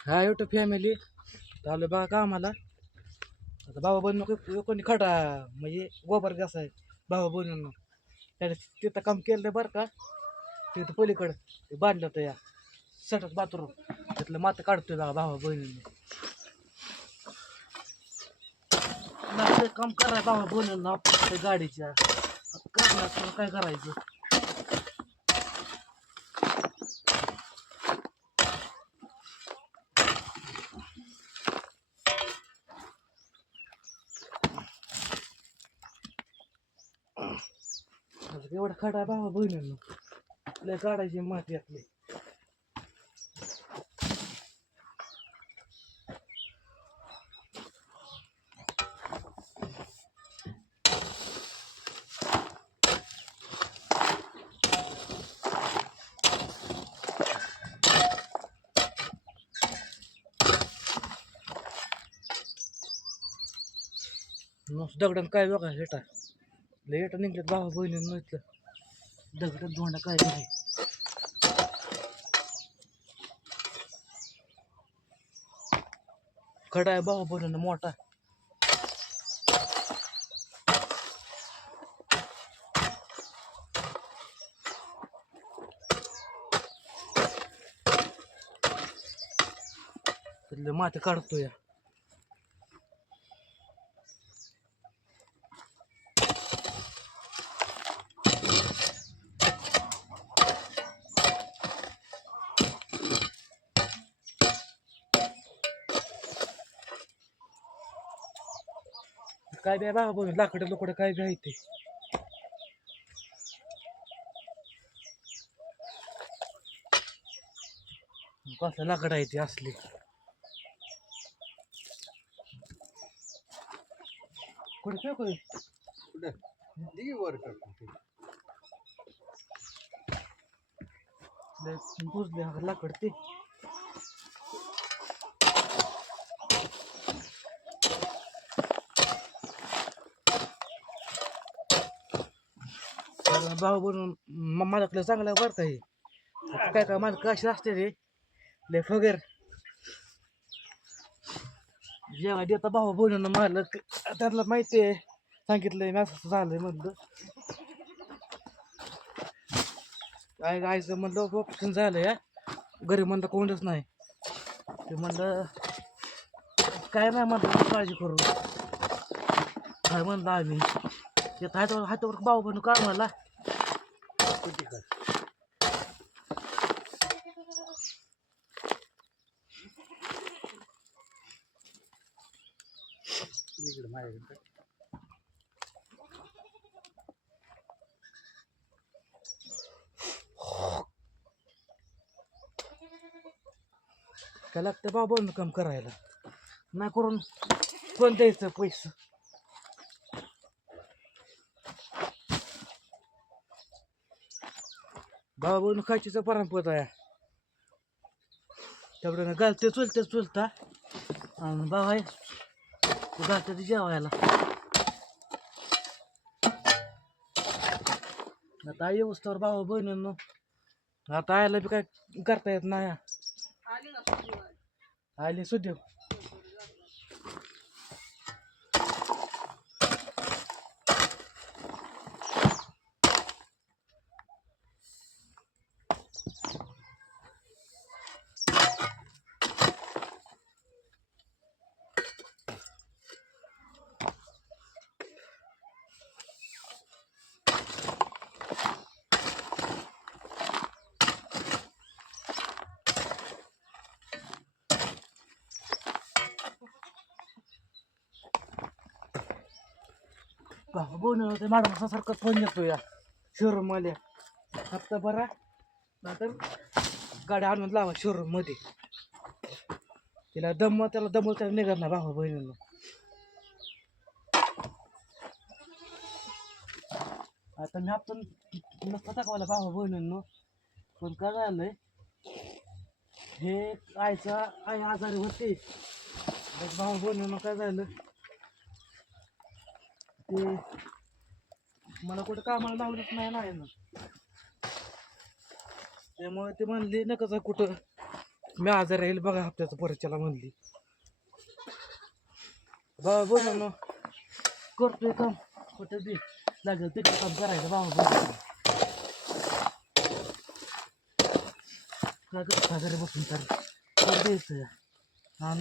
हा YouTube family चालू बा कामाला. आता बाबा बनू कोणी खडा म्हणजे गोबर कसा आहे. बाबा बनून त्याने तिथं काम केलं बरं का? तिथं पलीकडं ते बांधलं होतं या सटत बाथरूम. तिथलं मातं काढतोय बघा भावा बहिणीने काम कराय बाबा बनून गाडीच्या. काय करायचं आता एवढा खडा बाबा बहिणींना. लय काढायची माती आपली दगडान काय बघा हेटा लय हेटा निघल्यात भावा बहिणींना इथलं. दगड धोंडा काय नाही खडा आहे भावा बहिणींना मोठा. तिथलं माती काढतो या काय बी बाबा बघ लाकडं लोकडं काय बी आहे ते. कसं लाकड आहे ते असले. कुठे हा लाकड ते तर भाऊ बनून म- माझ्याकडे चांगला बरं का हे काय काय माझं कशी असते रे लय फगर. जेव्हा देता भाऊ बनून मला त्यातलं माहिती आहे सांगितलंय मी असं झालंय म्हणलं. काय गायचं म्हणलं ऑप्शन झालं या घरी म्हणलं कोणच नाही. ते म्हणलं काय नाही म्हणलं काळजी करू काय म्हणलं आम्ही? येत हातावर हातावर भाऊ बनू का मला काय लागतं बाबा बनू काम करायला? नाही करून कोण द्यायचं पैसे? बाबा बनू खायचीचा परंपरा आहे. तेवढं घालते चुलते चुलता. आणि आहे घालते ते जेवायला. आता आई येऊस्तवर बाबा बहिणींनो. आता आयला बी काय करता येत नाही. आली सुदेव भाऊ ते मॅडम सारखं फोन येतो या शोरूममध्ये हप्ता बरा नंतर गाडी आणून लावा शोरूममध्ये तिला दम त्याला दम त्याला निघत ना बाबा बहिणीनं. आता मी आपण नसता दाखवायला बाबा बहिणींनो. पण काय झालंय हे आयचा आई आजारी होते. मग भाऊ बहिणीनं काय झालं? ते मला कुठं कामाला लावलंच नाही ना ना त्यामुळे ते म्हणले नका कसं कुठं. मी आजारी राहील बघा हप्त्याचं परिचयाला म्हणली. बाबा बोल ना. करतोय काम. कुठं बी लागेल ते काम करायचं बाबा बोल का बसून तर? द्यायचं. हा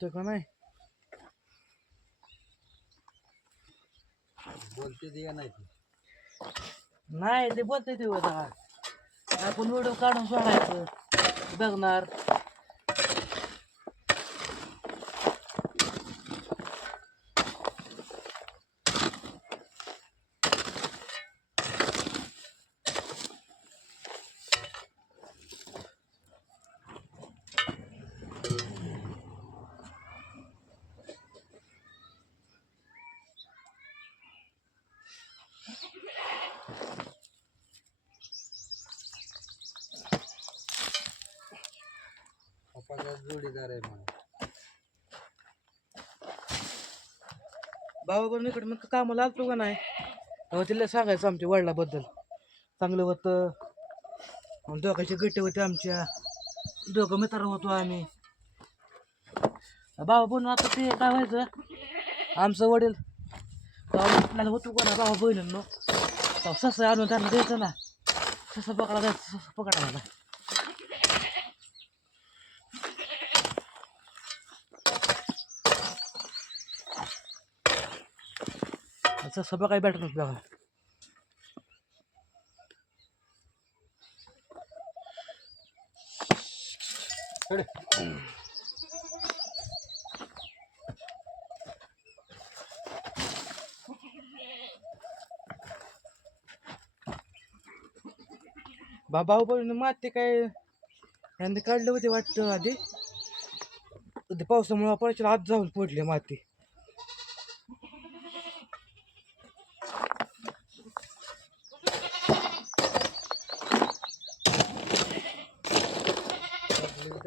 दिसतोय का नाही? बोलते ते का नाही ते? नाही ते बोलते ते होता आपण व्हिडिओ काढून सोडायचं. बघणार. जोडीदार आहे म्हणून. भावाकडून इकडे मग कामाला आलतो का नाही? तेव्हा तिला सांगायचं आमच्या वडिलाबद्दल. चांगलं होतं. आणि दोघांचे गट्टे होते आमच्या. दोघं मित्र होतो आम्ही. बाबा पण आता ते काय व्हायचं? आमचं वडील. बाबा आपल्याला होतो का ना बाबा बहिणींनो? ससं आणून त्यांना द्यायचं ना. ससं पकडा जायचं ससं पकडा मला. ससं सगळं काही नव्हतं बघा बाबा पण माती काय यांनी काढले होते वाटतं आधी. ते पावसामुळे पडशील आत जाऊन पडले माती.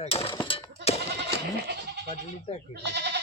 काढली टाकी काढली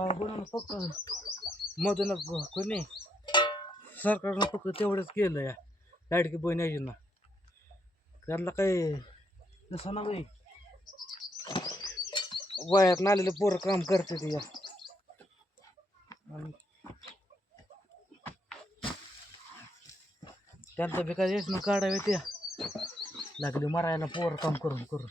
टाकी बाबा बोला फक्त कोणी सरकारनं फक्त तेवढंच केलं या लाडकी बहीण योजना. त्यांना काही नसं ना बाई. वयात आलेले पोरं काम करते ते. या आणि त्यांचं बी काय योजना काढावे त्या. लागली मरायला पोरं काम करून करून.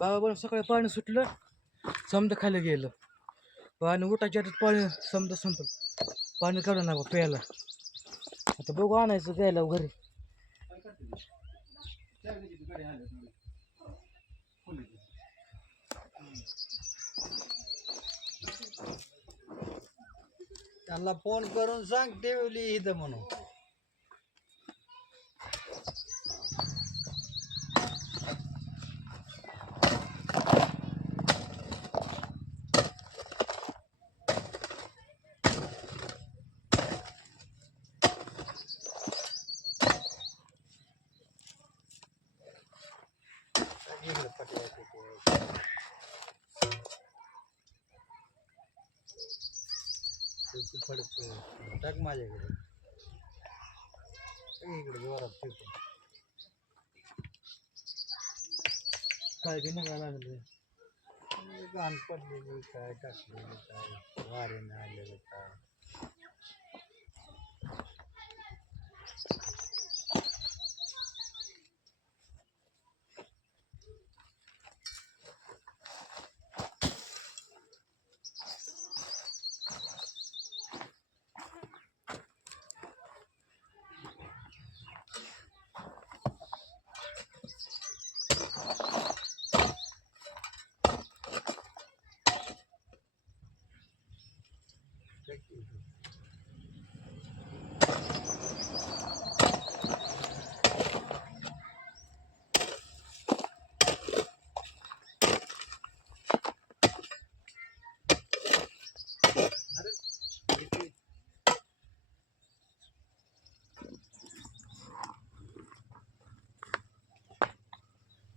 बाबा बरं सकाळी पाणी सुटलं समजा खाली गेलं. पाणी उठायच्या आधीच पाणी समजा संपलं. पाणी काढून ना प्यायला. आता बघू आणायचं घ्यायला घरी. त्यांना फोन करून सांग ठेवली इथं म्हणून. टाक माझ्याकडे. इकडे जोरात फेकून काय बी नका लागलं. घाण पडलेली काय टाकलेली काय वाऱ्याने आलेलं काय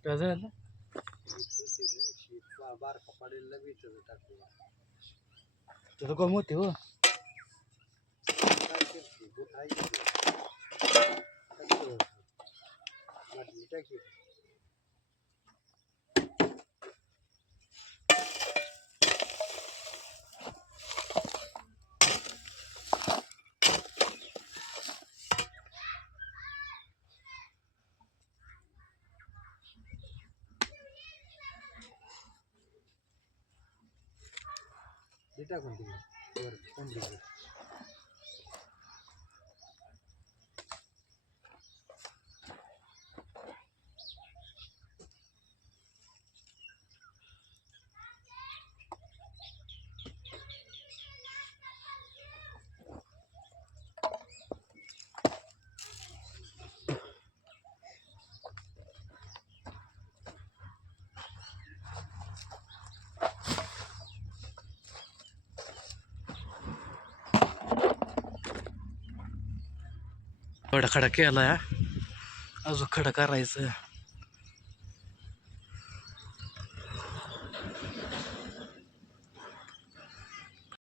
झालं? बारका पडेल लगेच टाकू. तुझं कोण मोठी हो. केलती? बुट आहे की ते? टाक वर. बाटली टाक इकडे. हे टाकून तिकडे वर कोंबडीकडे. खडा खडा केला अजून खडा करायचं.